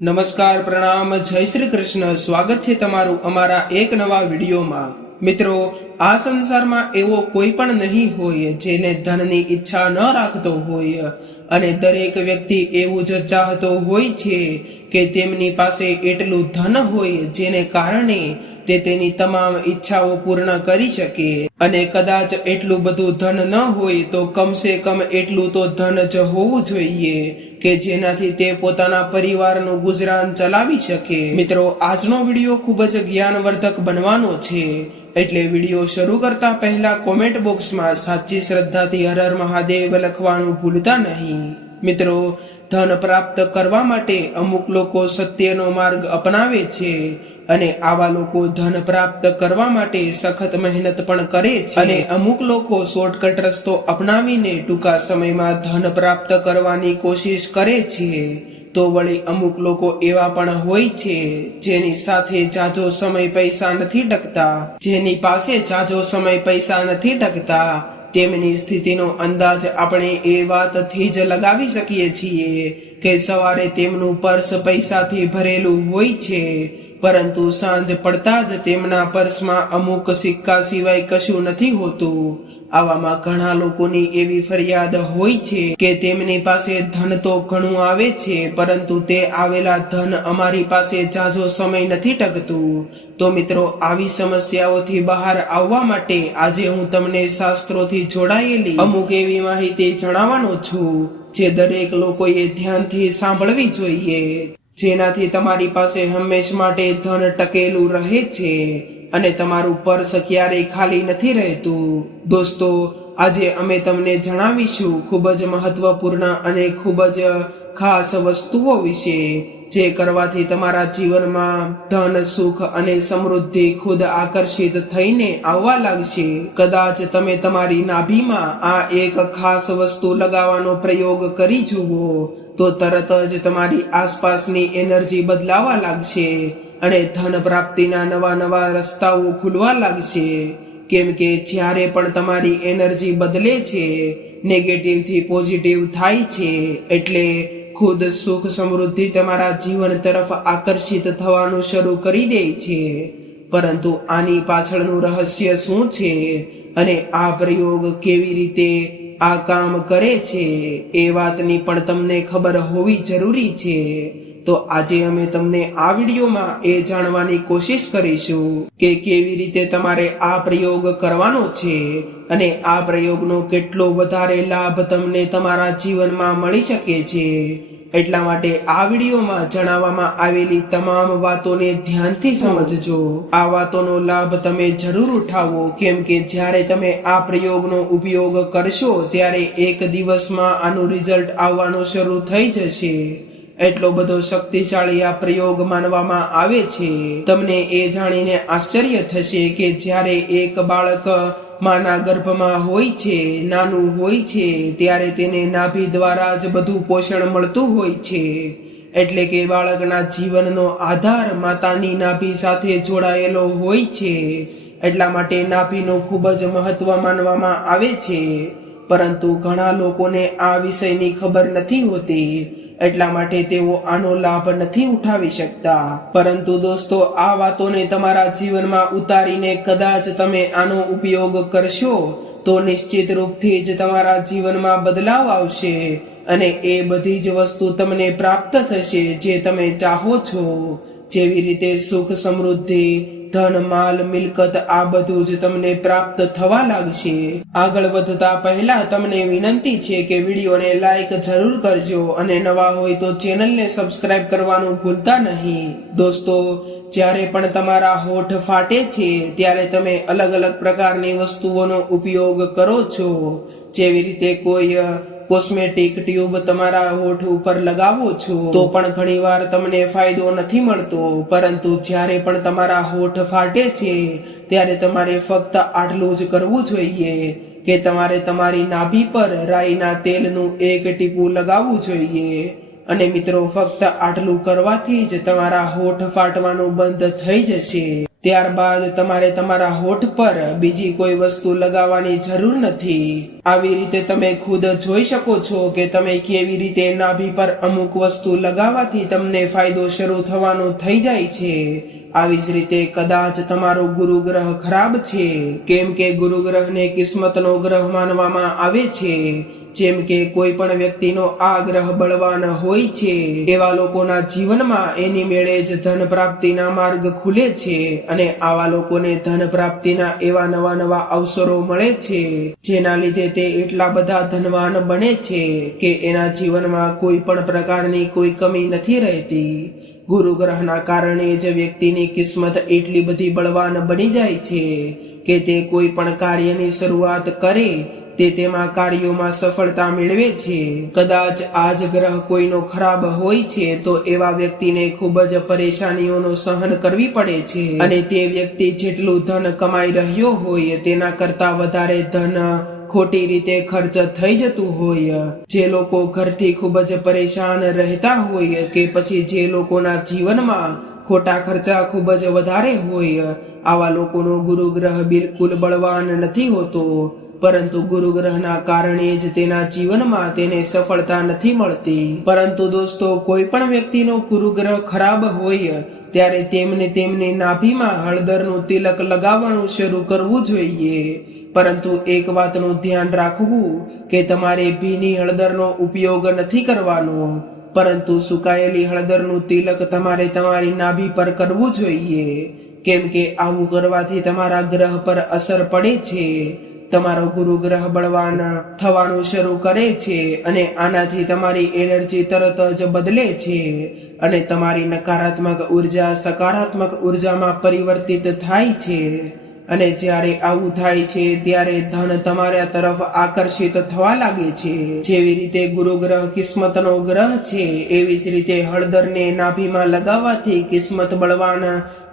નમસ્કાર, પ્રણામ, જય શ્રી કૃષ્ણ. સ્વાગત છે તમારું અમારા એક નવા વિડીયોમાં. મિત્રો, આ સંસારમાં એવો કોઈ પણ નહીં હોય જેને ધનની ઈચ્છા ન રાખતો હોય, અને દરેક વ્યક્તિ એવું જ ચાહતો હોય છે કે તેમની પાસે એટલું ધન હોય જેને કારણે તે તેની તમામ ઈચ્છાઓ પૂર્ણ કરી શકે. અને કદાચ એટલું બધું ધન ન હોય તો કમસે કમ એટલું તો ધન જ હોવું જોઈએ કે જેનાથી તે પોતાના પરિવારનું ગુજરાન ચલાવી શકે. મિત્રો, આજનો વિડીયો ખૂબ જ જ્ઞાનવર્ધક બનવાનો છે, એટલે વિડીયો શરૂ કરતા પહેલા કોમેન્ટ બોક્સમાં સાચી શ્રદ્ધાથી હર હર મહાદેવ લખવાનું ભૂલતા નહીં. મિત્રો, ધન પ્રાપ્ત કરવા માટે અમુક લોકો સત્યનો માર્ગ અપનાવે છે, અને આવા લોકો ધન પ્રાપ્ત કરવા માટે સખત મહેનત પણ કરે છે. અને અમુક લોકો શોર્ટકટ રસ્તો અપનાવીને ટૂંકા સમયમાં ધન પ્રાપ્ત કરવાની કોશિશ કરે છે. તો વળી અમુક લોકો એવા પણ હોય છે જેની સાથે જાજો સમય પૈસા નથી ટકતા, જેની પાસે જાજો સમય પૈસા નથી ટકતા. તેમની સ્થિતિનો અંદાજ આપણે એ વાતથી જ લગાવી શકીએ છીએ કે સવારે તેમનું પર્સ પૈસાથી ભરેલું હોય છે, પરંતુ સાંજ પડતા જ તેમના પર્સમાં અમુક સિક્કા સિવાય કશું નથી હોતું. આવામાં ઘણા લોકોની એવી ફરિયાદ હોય છે કે તેમની પાસે ધન તો ઘણું આવે છે, પરંતુ તે આવેલા ધન અમારી પાસે જાજો સમય નથી ટકતું. તો મિત્રો, આવી સમસ્યાઓથી બહાર આવવા માટે આજે હું તમને શાસ્ત્રોથી જોડાયેલી અમુક એવી માહિતી જણાવવાનો છું જે દરેક લોકોએ ધ્યાનથી સાંભળવી જોઈએ, જેનાથી તમારી પાસે હંમેશ માટે ધન ટકેલું રહે છે અને તમારું પર્સ ક્યારેય ખાલી નથી રહેતું. દોસ્તો, આજે અમે તમને જણાવીશું ખૂબ જ મહત્વપૂર્ણ અને ખૂબ જ ખાસ વસ્તુઓ વિશે, જે કરવાથી તમારા જીવનમાં ધન, સુખ અને સમૃદ્ધિ ખુદ આકર્ષિત થઈને આવવા લાગશે. કદાચ તમે તમારી નાભીમાં આ એક ખાસ વસ્તુ લગાવવાનો પ્રયોગ કરી જુઓ તો તરત જ તમારી આસપાસની એનર્જી બદલાવા લાગશે અને ધન પ્રાપ્તિના નવા નવા રસ્તાઓ ખુલવા લાગશે. કેમ કે જ્યારે પણ તમારી એનર્જી બદલે છે, નેગેટિવથી પોઝિટિવ થાય છે, એટલે ખુદ સુખ સમૃદ્ધિ તમારા જીવન તરફ આકર્ષિત થવાનું શરૂ કરી દે છે. પરંતુ આની પાછળનું રહસ્ય શું છે અને આ પ્રયોગ કેવી રીતે આ કામ કરે છે એ વાતની પણ તમને ખબર હોવી જરૂરી છે. તો આજે અમે તમને આ વિડીયોમાં એ જાણવાની કોશિશ કરીશું કે કેવી રીતે તમારે આ પ્રયોગ કરવાનો છે અને આ પ્રયોગનો કેટલો વધારે લાભ તમને તમારા જીવનમાં મળી શકે છે. એટલા માટે આ વિડીયોમાં જણાવવામાં આવેલી તમામ વાતોને ધ્યાનથી સમજજો. આ વાતોનો લાભ તમે જરૂર ઉઠાવો, કેમ કે જ્યારે તમે આ પ્રયોગનો ઉપયોગ કરશો ત્યારે એક દિવસમાં આનું રિઝલ્ટ આવવાનું શરૂ થઈ જશે. એટલો બધો શક્તિશાળી આ પ્રયોગ માનવામાં આવે છે. તમને એ જાણીને આશ્ચર્ય થશે કે જ્યારે એક બાળક માના ગર્ભમાં હોય છે, નાનું હોય છે, ત્યારે તેને નાભી દ્વારા જ બધું પોષણ મળતું હોય છે. એટલે કે બાળકના જીવનનો આધાર માતાની નાભી સાથે જોડાયેલો હોય છે. એટલા માટે નાભીનું ખૂબ જ મહત્વ માનવામાં આવે છે. પરંતુ ઘણા લોકોને આ વિષયની ખબર નથી હોતી, એટલા માટે તેઓ આનો લાભ નથી ઉઠાવી શકતા. પરંતુ દોસ્તો, આ વાતોને તમારા જીવનમાં ઉતારીને કદાચ તમે આનો ઉપયોગ કરશો તો નિશ્ચિત રૂપથી જ તમારા જીવનમાં બદલાવ આવશે અને એ બધી જ વસ્તુ તમને પ્રાપ્ત થશે જે તમે ચાહો છો. જેવી રીતે સુખ, સમૃદ્ધિ, ધન, માલ, મિલકત, આ બધું જ તમને પ્રાપ્ત થવા લાગશે. આગળ વધતા પહેલા તમને વિનંતી છે કે વિડીયોને લાઈક જરૂર કરજો અને નવા હોય તો ચેનલને સબસ્ક્રાઇબ કરવાનું ભૂલતા નહીં. દોસ્તો, જ્યારે પણ તમારા હોઠ ફાટે છે ત્યારે તમે અલગ અલગ પ્રકારની વસ્તુઓનો ઉપયોગ કરો છો. જેવી રીતે કોઈ કોસ્મેટિક ટ્યુબ તમારા હોઠ ઉપર લગાવો છો તો પણ ઘણીવાર તમને ફાયદો નથી મળતો. પરંતુ જ્યારે પણ તમારા હોઠ ફાટે છે ત્યારે તમારે ફક્ત આટલું જ કરવું જોઈએ કે તમારે તમારી નાભી પર રાઈના તેલનું એક ટીપું લગાવવું જોઈએ. અને મિત્રો, ફક્ત આટલું કરવાથી જ તમારા હોઠ ફાટવાનું બંધ થઈ જશે. ત્યારબાદ તમારે તમારા હોઠ પર બીજી કોઈ વસ્તુ લગાવવાની જરૂર નથી। આવી રીતે તમે ખુદ જોઈ શકો છો કે તમે કેવી રીતે નાભી પર અમુક વસ્તુ લગાવવાથી તમને ફાયદો શરૂ થવાનો થઈ જાય છે। આવી જ રીતે કદાચ તમારો ગુરુ ગ્રહ ખરાબ છે, કેમ કે ગુરુ ગ્રહને કિસ્મતનો ગ્રહ માનવામાં આવે છે। જેમ કે કોઈ પણ વ્યક્તિનો આ ગ્રહ બળવાન હોય છે, એવા લોકોના જીવનમાં એની મેળે જ ધન પ્રાપ્તિના માર્ગ ખુલે છે અને આવા લોકોને ધન પ્રાપ્તિના એવા નવા નવા અવસરો મળે છે, જેના લીધે તે એટલા બધા ધનવાન બને છે કે એના જીવનમાં કોઈ પણ પ્રકારની કોઈ કમી નથી રહેતી। ગુરુ ગ્રહના કારણે જ વ્યક્તિની કિસ્મત એટલી બધી બળવાન બની જાય છે કે તે કોઈ પણ કાર્યની શરૂઆત કરે તે તેમાં કાર્યોમાં સફળતા મેળવે છે। કદાચ આ જ ગ્રહ કોઈનો ખરાબ હોય છે તો એવા વ્યક્તિને ખૂબ જ પરેશાનીઓનો સહન કરવી પડે છે અને તે વ્યક્તિ જેટલું ધન કમાઈ રહ્યો હોય તેના કરતા વધારે ધન ખોટી રીતે ખર્ચ થઈ જતું હોય। જે લોકો ઘરથી ખૂબ જ પરેશાન રહેતા હોય કે પછી જે લોકોના જીવનમાં ખોટા ખર્ચા ખૂબ જ વધારે હોય, આવા લોકોનો ગુરુ ગ્રહ બિલકુલ બળવાન નથી હોતો, પરંતુ ગુરુ ગ્રહના કારણે જ તેના જીવનમાં તેને સફળતા નથી મળતી। પરંતુ દોસ્તો, કોઈ પણ વ્યક્તિનો ગુરુ ગ્રહ ખરાબ હોય ત્યારે તેમને તેમની નાભીમાં હળદરનું તિલક લગાવવાનું શરૂ કરવું જોઈએ। પરંતુ એક વાતનું ધ્યાન રાખવું કે તમારે ભીની હળદરનો ઉપયોગ નથી કરવાનો, પરંતુ સુકાયેલી હળદરનું તિલક તમારે તમારી નાભી પર કરવું જોઈએ, કેમ કે આવું કરવાથી તમારા ગ્રહ પર અસર પડે છે। તમારો ગુરુ ગ્રહ બળવાન થવાનું શરૂ કરે છે અને આનાથી તમારી એનર્જી તરત જ બદલે છે અને તમારી નકારાત્મક ઉર્જા સકારાત્મક ઉર્જામાં પરિવર્તિત થાય છે। અને જ્યારે આવું થાય છે ત્યારે ધન તમારા તરફ આકર્ષિત થવા લાગે છે। જેવી રીતે ગુરુ ગ્રહ કિસ્મતનો ગ્રહ છે, એવી જ રીતે હળદરને નાભીમાં લગાવવાથી કિસ્મત બળવાન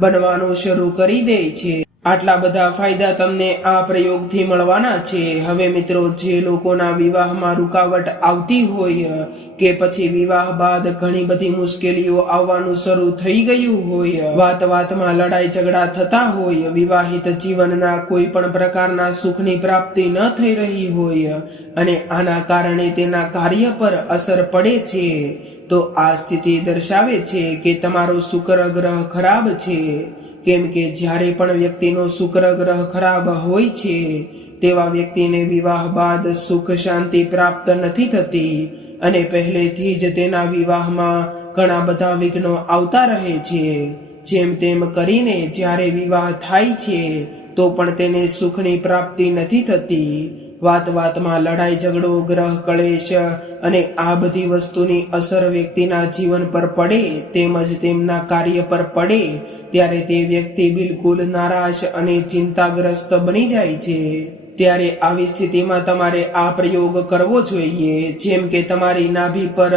બનવાનું શરૂ કરી દે છે। આટલા બધા ફાયદા તમને આ પ્રયોગથી મળવાના છે। હવે મિત્રો, જે લોકોના વિવાહમાં રૂકાવટ આવતી હોય કે પછી વિવાહ બાદ ઘણી બધી મુશ્કેલીઓ આવવાનું શરૂ થઈ ગયું હોય, વાત વાતમાં લડાઈ ઝઘડા થતા હોય, વિવાહિત જીવનના કોઈ પણ પ્રકારના સુખની પ્રાપ્તિ ન થઈ રહી હોય અને આના કારણે તેના કાર્ય પર અસર પડે છે, તો આ સ્થિતિ દર્શાવે છે કે તમારો શુક્ર ગ્રહ ખરાબ છે। કેમ કે જ્યારે પણ વ્યક્તિનો શુક્ર ગ્રહ ખરાબ હોય છે તેવા વ્યક્તિને વિવાહ બાદ સુખ શાંતિ પ્રાપ્ત નથી થતી અને પહેલેથી જ તેના વિવાહમાં ઘણા બધા વિઘ્નો આવતા રહે છે। જેમ તેમ કરીને જ્યારે વિવાહ થાય છે તો પણ તેને સુખની પ્રાપ્તિ નથી થતી। વાત વાતમાં લડાઈ ઝઘડો, ગ્રહ કલેશ અને આ બધી વસ્તુની અસર વ્યક્તિના જીવન પર પડે તેમજ તેમના કાર્ય પર પડે ત્યારે તે વ્યક્તિ બિલકુલ નારાશ અને ચિંતાગ્રસ્ત બની જાય છે। ત્યારે આવી સ્થિતિમાં તમારે આ પ્રયોગ કરવો જોઈએ। જેમ કે તમારી નાભી પર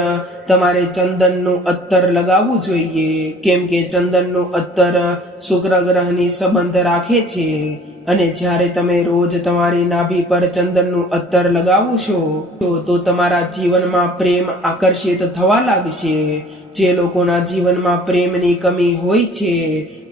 તમારે ચંદનનું અત્તર લગાવવું જોઈએ, કેમ કે ચંદનનું અત્તર શુક્ર ગ્રહની સંબંધ રાખે છે અને જ્યારે તમે રોજ તમારી નાભી પર ચંદનનું અત્તર લગાવશો તો તમારા જીવનમાં પ્રેમ આકર્ષિત થવા લાગશે। જે લોકોના જીવનમાં પ્રેમની કમી હોય છે,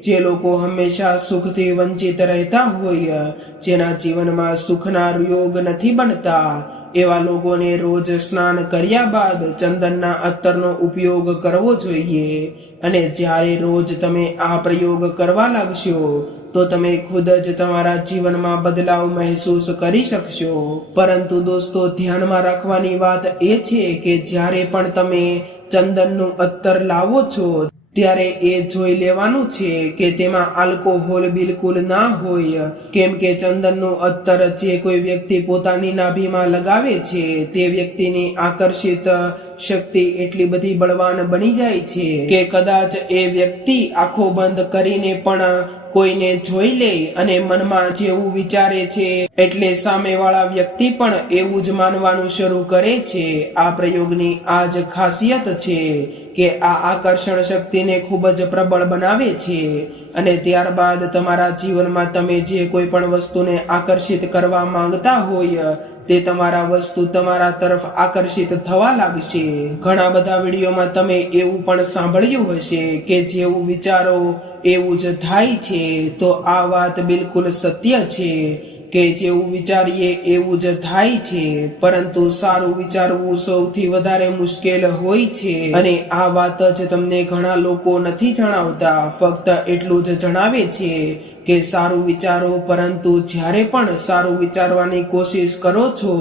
જે લોકો હંમેશા સુખથી વંચિત રહેતા હોય, જેના જીવનમાં સુખના યોગ નથી બનતા, એવા લોકોને રોજ સ્નાન કર્યા બાદ ચંદનના અત્તરનો ઉપયોગ કરવો જોઈએ। અને જ્યારે રોજ તમે આ પ્રયોગ કરવા લાગશો તો તમે ખુદ જ તમારા જીવનમાં બદલાવ મહેસૂસ કરી શકશો। પરંતુ દોસ્તો, ધ્યાનમાં રાખવાની વાત એ છે કે જ્યારે પણ તમે ચંદનનું અત્તર લાવો છો ત્યારે એ જોઈ લેવાનું છે કે તેમાં આલ્કોહોલ બિલકુલ ના હોય, કેમ કે ચંદનનું અત્તર જે કોઈ વ્યક્તિ પોતાની નાભીમાં લગાવે છે તે વ્યક્તિની આકર્ષિત શક્તિ એટલી બધી બળવાન બની જાય છે કે કદાચ એ વ્યક્તિ આંખો બંધ કરીને પણ કોઈને જોઈ લે અને મનમાં જેવું વિચારે છે એટલે સામેવાળા વ્યક્તિ પણ એવું જ માનવાનું શરૂ કરે છે। આ પ્રયોગની આ જ ખાસિયત છે કે આ આકર્ષણ શક્તિને ખૂબ જ પ્રબળ બનાવે છે અને ત્યારબાદ તમારા જીવનમાં તમે જે કોઈ પણ વસ્તુને આકર્ષિત કરવા માંગતા હોય તે તમારા વસ્તુ તમારા તરફ આકર્ષિત થવા લાગશે। ઘણા બધા વિડીયોમાં તમે એવું પણ સાંભળ્યું હશે કે જેવું વિચારો એવું જ થાય છે, તો આ વાત બિલકુલ સત્ય છે કે જેવું વિચારીએ એવું જ થાય છે, પરંતુ સારું વિચારવું સૌથી વધારે મુશ્કેલ હોય છે। અને આ વાત જ તમને ઘણા લોકો નથી જણાવતા, ફક્ત એટલું જ જણાવે છે કે સારું વિચારો, પરંતુ જ્યારે પણ સારું વિચારવાની કોશિશ કરો છો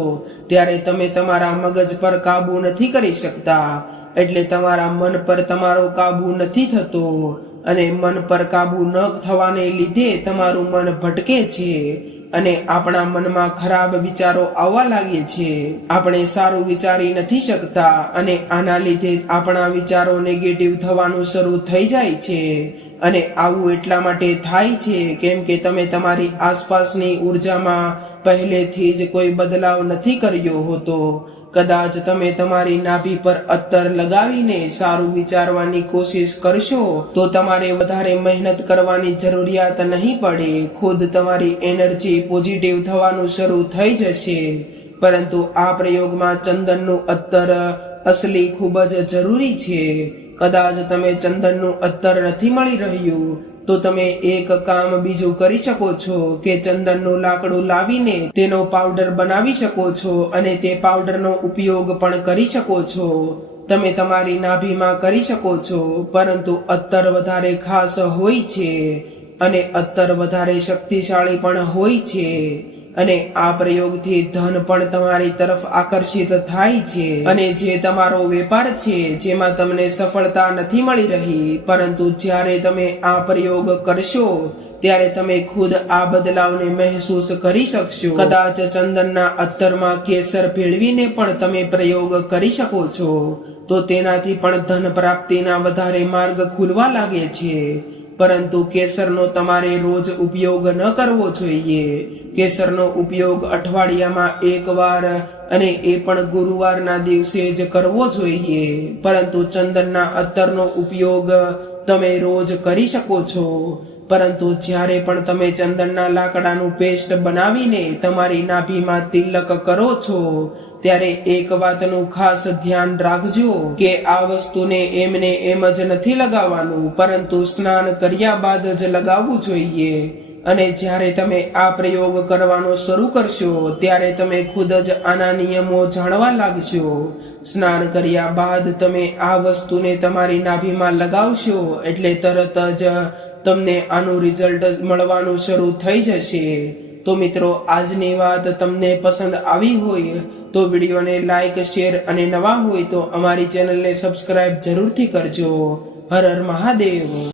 ત્યારે તમે તમારા મગજ પર કાબુ નથી કરી શકતા, એટલે તમારા મન પર તમારો કાબુ નથી થતો, અને મન પર કાબુ ન થવાને લીધે તમારું મન ભટકે છે અને આપણા મનમાં ખરાબ વિચારો આવવા લાગે છે। આપણે સારું વિચારી નથી શકતા અને આના લીધે આપણા વિચારો નેગેટિવ થવાનું શરૂ થઈ જાય છે। અને આવું એટલા માટે થાય છે કેમ કે તમે તમારી આસપાસની ઉર્જામાં પહેલેથી જ કોઈ બદલાવ નથી કર્યો હોતો। કદાચ તમે તમારી નાભી પર અત્તર લગાવીને સારું વિચારવાની કોશિશ કરશો તો તમારે વધારે મહેનત કરવાની જરૂરિયાત નહીં પડે, ખુદ તમારી એનર્જી પોઝિટિવ થવાનું શરૂ થઈ જશે। પરંતુ આ પ્રયોગમાં ચંદનનું અત્તર અસલી ખૂબ જ જરૂરી છે। કદાચ તમે ચંદનનું અત્તર નથી મળી રહ્યું તો તમે એક કામ બીજું કરી શકો છો કે ચંદનનું લાકડું લાવીને તેનો પાવડર બનાવી શકો છો અને તે પાવડરનો ઉપયોગ પણ કરી શકો છો। તમે તમારી નાભીમાં કરી શકો છો, પરંતુ અત્તર વધારે ખાસ હોય છે અને અત્તર વધારે શક્તિશાળી પણ હોય છે। અને આ પ્રયોગથી ધન પણ તમારી તરફ આકર્ષિત થાય છે। અને જે તમારો વેપાર છે જેમાં તમને સફળતા નથી મળી રહી, પરંતુ જ્યારે તમે આ પ્રયોગ કરશો ત્યારે તમે ખુદ આ બદલાવને મહેસૂસ કરી શકશો। કદાચ ચંદનના અત્તરમાં કેસર ભેળવીને પણ તમે પ્રયોગ કરી શકો છો, તો તેનાથી પણ ધન પ્રાપ્તિના વધારે માર્ગ ખુલવા લાગે છે। પરંતુ કેસરનો તમારે રોજ ઉપયોગ ન કરવો જોઈએ। કેસરનો ઉપયોગ અઠવાડિયામાં એકવાર, અને એ પણ ગુરુવારના દિવસે જ કરવો જોઈએ। પરંતુ ચંદનના અત્તરનો ઉપયોગ તમે રોજ કરી શકો છો। પરંતુ જ્યારે પણ તમે ચંદનના લાકડાનું પેસ્ટ બનાવીને તમારી નાભીમાં તિલક કરો છો ત્યારે એક વાતનું ખાસ ધ્યાન રાખજો કે આ વસ્તુને એમને એમ જ નથી લગાવવાનું, પરંતુ સ્નાન કર્યા બાદ જ લગાવવું જોઈએ। અને જ્યારે તમે આ પ્રયોગ કરવાનો શરૂ કરશો ત્યારે તમે ખુદ જ આના નિયમો જાણવા લાગશો। સ્નાન કર્યા બાદ તમે આ વસ્તુને તમારી નાભીમાં લગાવશો એટલે તરત જ તમને આનું રિઝલ્ટ મળવાનું શરૂ થઈ જશે। તો મિત્રો, આજની વાત તમને પસંદ આવી હોય તો વિડીયોને લાઈક, શેર અને નવા હોય તો અમારી ચેનલને સબસ્ક્રાઇબ જરૂરથી કરજો। હર હર મહાદેવ।